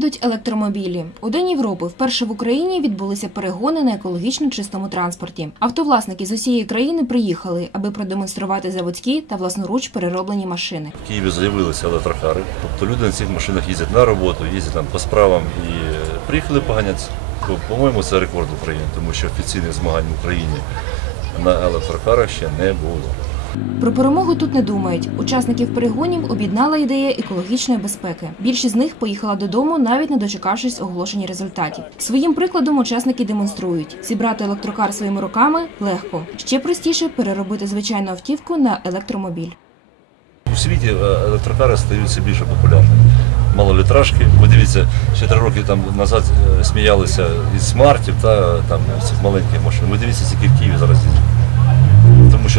їдуть електромобілі. У День Європи вперше в Україні відбулися перегони на екологічно чистому транспорті. Автовласники з усієї країни приїхали, аби продемонструвати заводські та власноруч перероблені машини. В Києві з'явилися електрокари. Тобто люди на цих машинах їздять на роботу, їздять там по справам і е, приїхали поганятися. По- По-моєму, це рекорд України, тому що офіційних змагань в Україні на електрокарах ще не було. Про перемогу тут не думають. Учасників перегонів об'єднала ідея екологічної безпеки. Більшість з них поїхала додому, навіть не дочекавшись оголошення результатів. Своїм прикладом учасники демонструють: зібрати електрокар своїми руками легко. Ще простіше переробити звичайну автівку на електромобіль. У світі е, електрокари стають все більше популярними. Малолітражки. Ви дивіться, ще три роки там назад е, сміялися із смартів та там цих маленьких машин. Ви дивіться, скільки в Києві зараз їздять.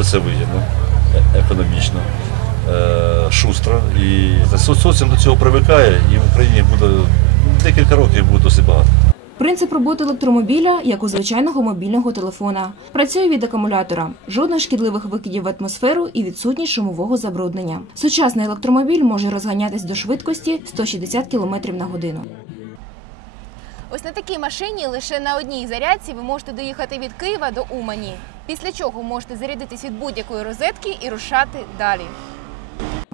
Що це вигідно, е- економічно, е, шустро. І со- соціум до цього привикає, і в Україні буде декілька років буде досить багато. Принцип роботи електромобіля як у звичайного мобільного телефона. Працює від акумулятора, жодних шкідливих викидів в атмосферу і відсутність шумового забруднення. Сучасний електромобіль може розганятись до швидкості 160 км на годину. Ось на такій машині лише на одній зарядці ви можете доїхати від Києва до Умані. Після чого можете зарядитись від будь-якої розетки і рушати далі.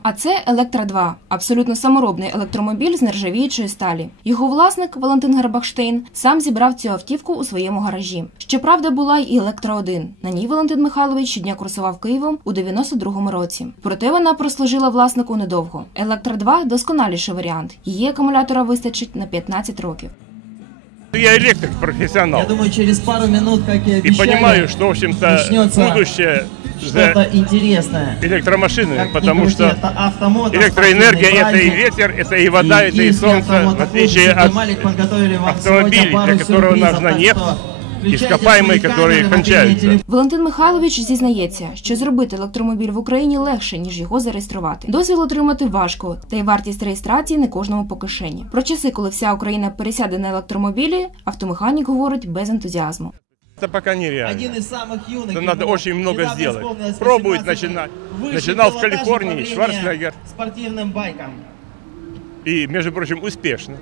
А це Електра 2 абсолютно саморобний електромобіль з нержавіючої сталі. Його власник Валентин Гербахштейн сам зібрав цю автівку у своєму гаражі. Щоправда, була й Електра 1 На ній Валентин Михайлович щодня курсував Києвом у 92-му році. Проте вона прослужила власнику недовго. Електра 2 досконаліший варіант. Її акумулятора вистачить на 15 років. Я электрик, профессионал. Я думаю, через пару минут, как и И обещали, понимаю, что, в общем-то, будущее что-то за интересное. электромашинами, Как потому что электроэнергия это и ветер, это и вода, это и солнце, в отличие от автомобилей, пару для которого нужна нефть, что включайте ископаемые, свои которые камеры, кончаются. мобильные Валентин Михайлович зізнається, що зробити електромобіль в Україні легше ніж його зареєструвати. Дозвіл отримати важко, та й вартість реєстрації не кожному по кишені. Про часи, коли вся Україна пересяде на електромобілі, автомеханік говорить без ентузіазму. это пока нереально. Один из самых юных. Это надо ему очень много недавно сделать. исполнилось Пробует 18 начинать. Высший Начинал в пилотаж Калифорнии, управления Шварценеггер. Спортивным байком. И, между прочим, успешно.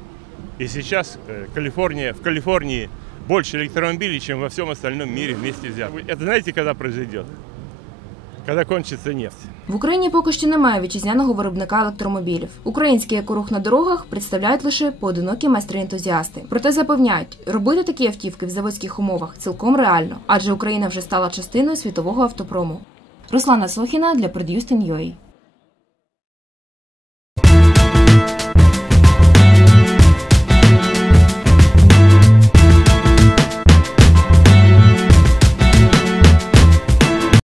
И сейчас э, Калифорния, в Калифорнии больше электромобилей, чем во всем остальном мире вместе взятых. Это знаете, когда произойдет? Когда кончится нефть. В Україні поки що немає вітчизняного виробника електромобілів. Український екорух на дорогах представляють лише поодинокі майстри-ентузіасти. Проте запевняють, робити такі автівки в заводських умовах цілком реально, адже Україна вже стала частиною світового автопрому. Руслана Сохіна для Produced.ua